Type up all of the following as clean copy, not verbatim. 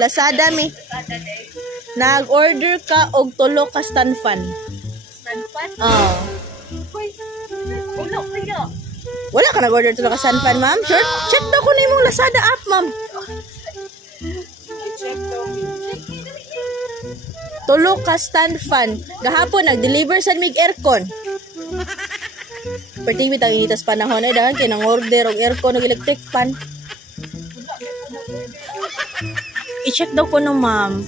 Lazada mi. Nag-order ka og tulo ka stand fan. Stand fan? Oo. Ulo kaya. Wala ka nag-order tulo ka stand fan, ma'am? Sure? Check daw ko na yung Lazada app, ma'am. Tulo ka stand fan. Gahapon nag-deliver sa mig aircon. Pertiwit ang initas panahon ay dahil kinang order og aircon og electric fan. I-check daw ko no, ma'am.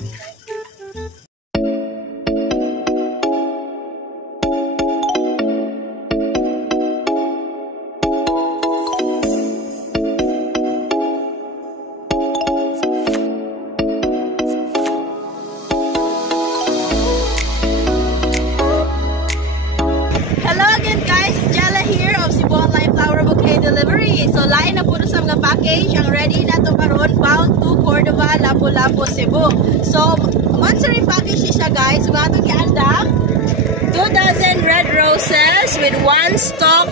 Delivery. So lain na po sa mga package ang ready na to karon bound to Cordova, Lapu-Lapu, Cebu. So monitoring package siya guys. So atong giandam 2 dozen red roses with 1 stalk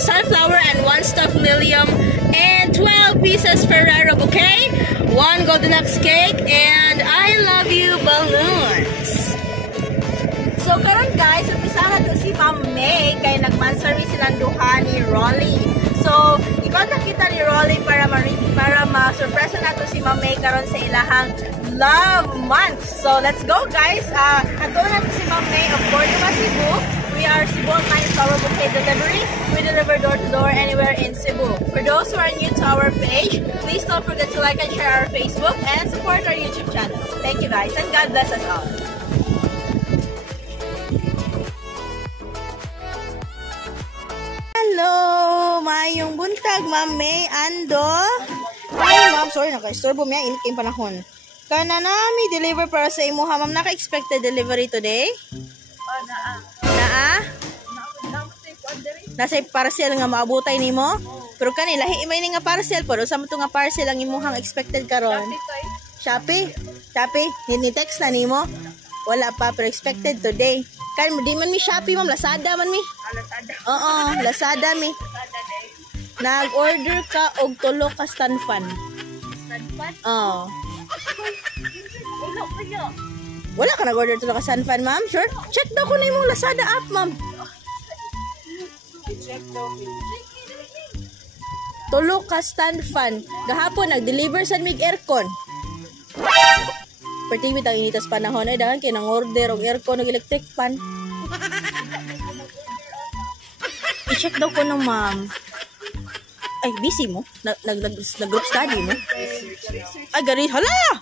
sunflower and 1 stalk lilium and 12 pieces Ferrero bouquet, 1 golden nuts cake and I love you balloons. So karon guys, umpisahan to si Ma'am May kay nagmansari silang duha ni Rolly. So, i-contact kita ni Rolly para ma-surpresa nato si Ma'am May karon sa ilahang love month. So, let's go guys. Ato nato si Ma'am May of Cordova, Cebu. We are Cebu Online Flower Bouquet Delivery. We deliver door to door anywhere in Cebu. For those who are new to our page, please don't forget to like and share our Facebook and support our YouTube channel. Thank you guys and God bless us all. Hello! Mayong buntag, Ma'am May Ando. Ay, ma'am, sorry, naka-istorbo miya, init kayong panahon. Kana nami deliver para sa imo, ha? Ma'am, naka-expected delivery today? Naa? Nasa parcel nga maabutay nimo? Pero kanila, himay ni nga parcel po. Sa mo nga parcel ang imuhang expected karon. Shopee? Shopee? Ni-text na nimo? Wala pa, pero expected today. Kan di man mi Shopee, ma'am, Lazada man mi. Lazada. Oo, Lazada mi. Nag-order ka og tulo ka stand fan. Stand fan? Oo. Ulo kaya. Wala ka nag-order tulo ka stand fan, ma'am? Sure? Check daw ko na yung Lazada app, ma'am. Check daw. Tulo ka stand fan. Gahapon nag-deliver sa mig aircon. Pertiwit ang initas panahon ay dahil kinang order og aircon og electric fan. I-check daw ko no, ma'am. Ay, busy mo? Nag-group study mo? Ay, gari. Hala!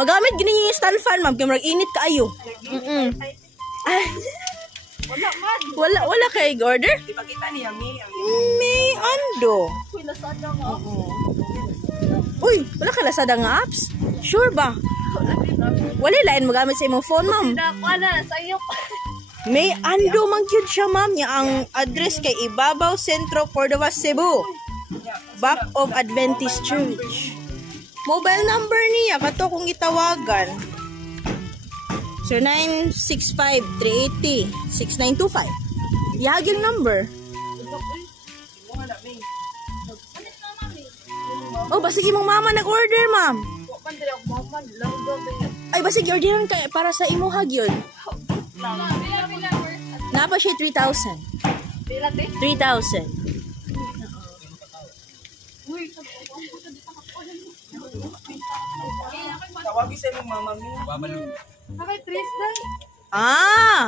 Magamit gini yung stand fan, ma'am. Kaya mag-init ka ayo. Ay. Wala kay order? Di ba kita niya, May Ando. Uy, Lazada nga. Uy, wala ka Lazada nga apps? Sure ba? Wala lain magamit sa imong phone, ma'am. Wala, sa'yo pa. May Ando man cute siya, ma'am. Niya ang address kay Ibabaw Centro, Cordova, Cebu. Back of Adventist Church. Mobile number niya, kato kung itawagan. 0965-380-6925. Yaging number. Oh, basig imong mama nag-order, ma'am. Ay, basig orderan ka para sa imo hagyon. Napa siya 3,000. 3,000. Tawagin sa imong mama mo. Bakit Tristan?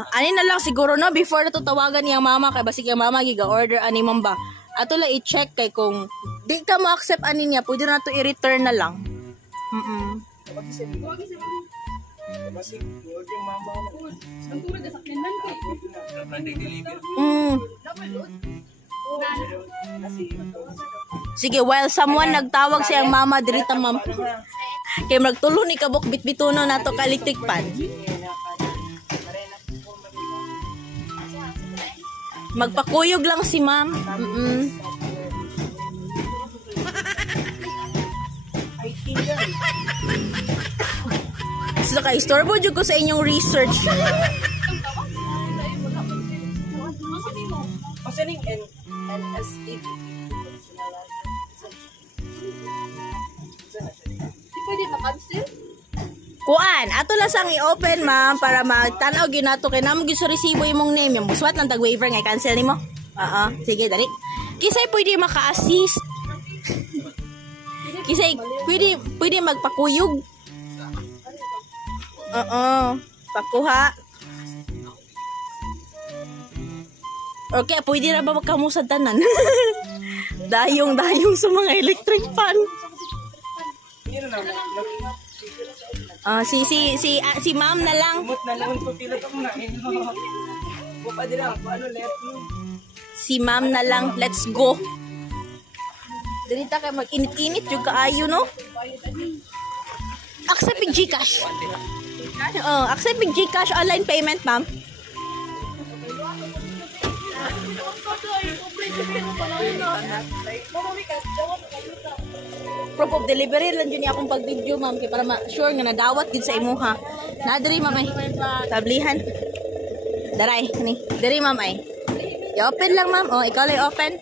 Ani na lang siguro no before na tutawagan niyang mama kay basig yung mama giga-order ani ma'am ba. Ato la i-check kay kung di ka mo-accept ani niya, pwede na to i-return na lang. Tawagin sa mama. Basig order mama na. Ang tulad sa kinan kay. Sige, while someone nagtawag siyang mama dirita, ma'am. Kay magtulo ni kabuk bitbituno nato ka electric pan. Magpakuyog lang si ma'am. So, ka-istorbo dyan ko sa inyong research. Pasaning NSA. Pwede cancel? Kuan, ato lang sang i-open ma'am para magtanaw gyud nato kay namo gyud sa resibo imong name, yung buswat lang tag waiver nga cancel nimo. Oo, sige dali. Kisay pwede maka-assist. Kisay pwede magpakuyog. Oo, pakuha. Okay, pwede na ba magkamusad tanan? Dayong sa mga electric fan. Si ma'am na lang. Si ma'am na lang. Let's go. Dito kayo mag-init-init yung kaayo, no? Accept yung Gcash. Accept yung Gcash online payment, ma'am. Proof of delivery lang yun akong pag-video, ma'am, kaya para ma-sure nga nadawat din sa imuha. Nadiri, ma'am, ay. Tablihan. Daray, ni. Diri, ma'am, ay. I-open lang, ma'am. Oh, ikaw lang i-open.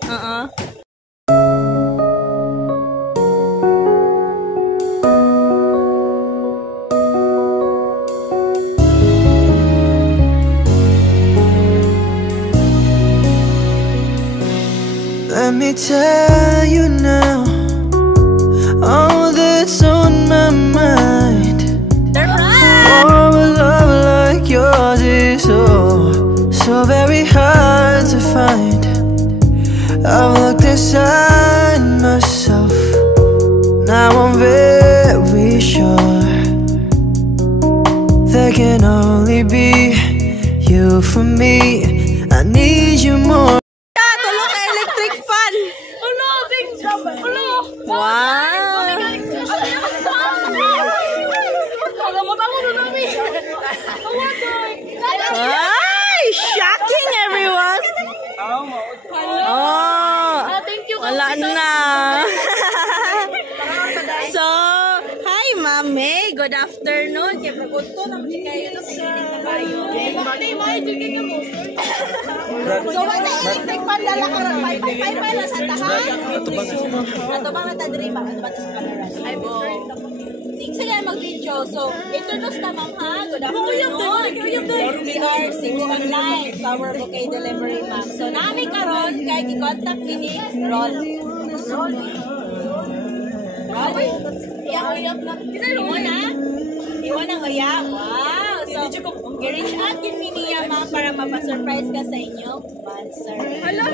Let me tell you now, all that's on my mind. For a love like yours is so very hard to find. I've looked inside myself, now I'm very sure there can only be you for me. I need you more. Wow! Ay! Shocking, everyone! Oh! Thank you. Wala na! So, hi, Mami! Good afternoon! Kaya pagpunto naman kayo na kayo. So, wala electric fan dala ka rin. Pay lang sa tahan. Ato bang natadriba? Ato ba ito sa camera? Ay, bo. Sige, mag-video. So, introduce na, ma'am, ha? Good afternoon. We are Cebu Online, Flower Bouquet Delivery, ma'am. So, namin karon kay i-contact ni Roll. Uyap na. Iwan na? Iwan ang uyap. Wow! So, i-reach out yun niya, ma'am, para mapasurprise ka sa inyo. Sponsor. Hello?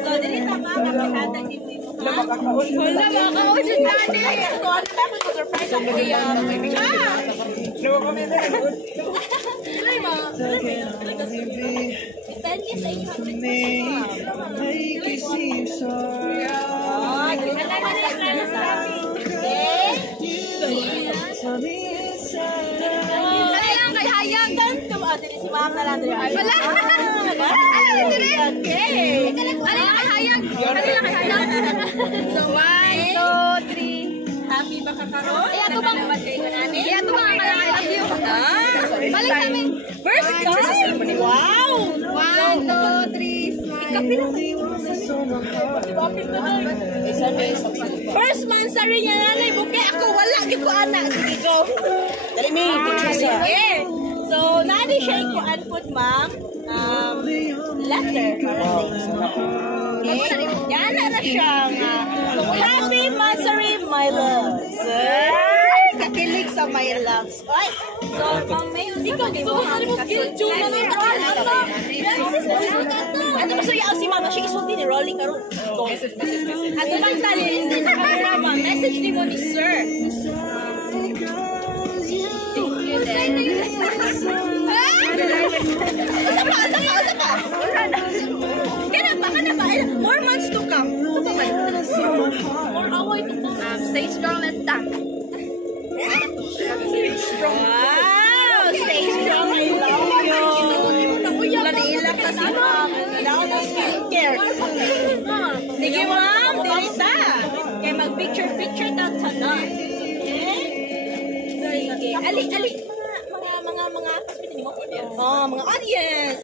So, dili na, ma'am, napakatag din mo. Wala, makakaudin natin. So, ano dapat masurprise ako kaya? Ay, ma'am. Depende sa inyo. Si ma'am na lang. Wala! Okay. So, 1, 2, 3. Happy ba ka karoon? Ato bang I love you. Balik sa amin. First time. Wow! 1, 2, 3. Ikapin first month sa rin niya nanay. Bukay ako wala. Di ko anak. Sige, go. Dali me. So, nani siya ko anput, ma'am. Letter para sa inyo. Okay? Yan na siyang happy monthsary, my loves. Kakilig sa my loves. Ay! So, ma'am, may ikaw, di ko June na ano ba siya si mama? Siya isulti ni Rolly karon. Ato lang tali. Hindi sa camera, ma'am. Message ni mo ni sir. Usa pa. Kana ba? 4 months to come. More away to come. Stay strong and tough. Stay strong. Wow! Stay strong. I love you. Lanilak na si ma'am. Kailangan ng skincare. Sige, ma'am. Dirita. Kaya mag-picture na tanan. Sige. Ali. Mga audience.